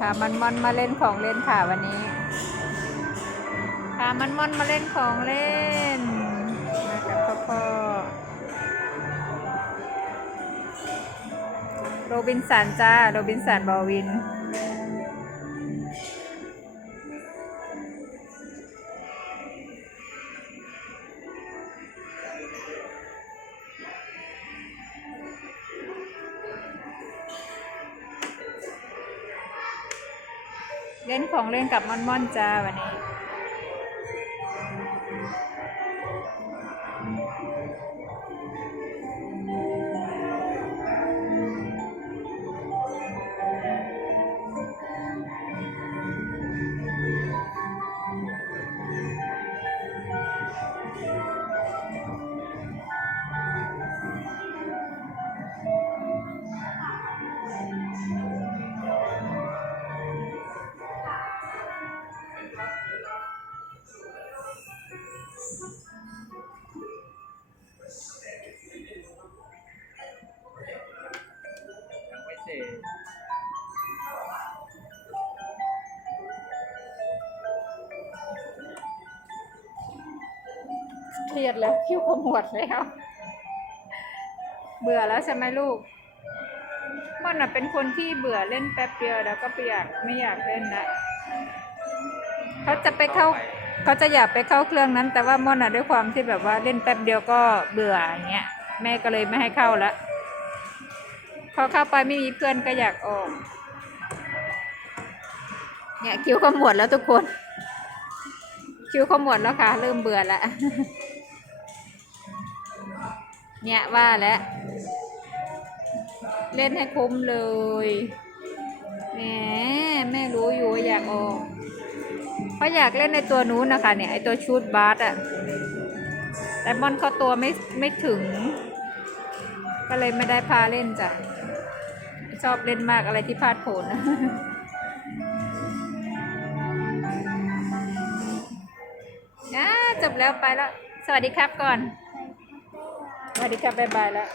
ค่ะมันมอนมาเล่นของเล่นค่ะวันนี้ ค่ะมันมอนมาเล่นของเล่นมากับพ่อพ่อโรบินสันจ้าโรบินสันบอวิน เล่นของเล่นกับม่อนม่อนจ้าวันนี้ เครียดแล้วคิ้วขมวดแล้ว เบื่อแล้วใช่ไหมลูกม่อนน่ะเป็นคนที่เบื่อเล่นแป๊บเดียวแล้วก็ไม่อยากไม่อยากเล่นละเขาจะไปเข้า เขาจะอยากไปเข้าเครื่องนั้น แต่ว่าม่อนอะด้วยความที่แบบว่าเล่นแป๊บเดียวก็เบื่ออย่างเงี้ยแม่ก็เลยไม่ให้เข้าละพอเข้าไปไม่มีเพื่อนก็อยากออกเนี่ยคิ้วขมวดแล้วทุกคน คิ้วขมวดแล้วค่ะ เริ่มเบื่อแล้วเนี่ยว่าแล้วเล่นให้คุ้มเลยแหมแม่รู้อยู่ว่าอยากออก เพราะอยากเล่นในตัวนู้นนะคะเนี่ยไอตัวชูดบาสอะแต่บอลเขาตัวไม่ไม่ถึง ก็เลยไม่ได้พาเล่นจ้ะชอบเล่นมากอะไรที่พลาดผลนะจบแล้วไปแล้ว สวัสดีครับก่อน สวัสดีครับบ๊ายบายแล้ว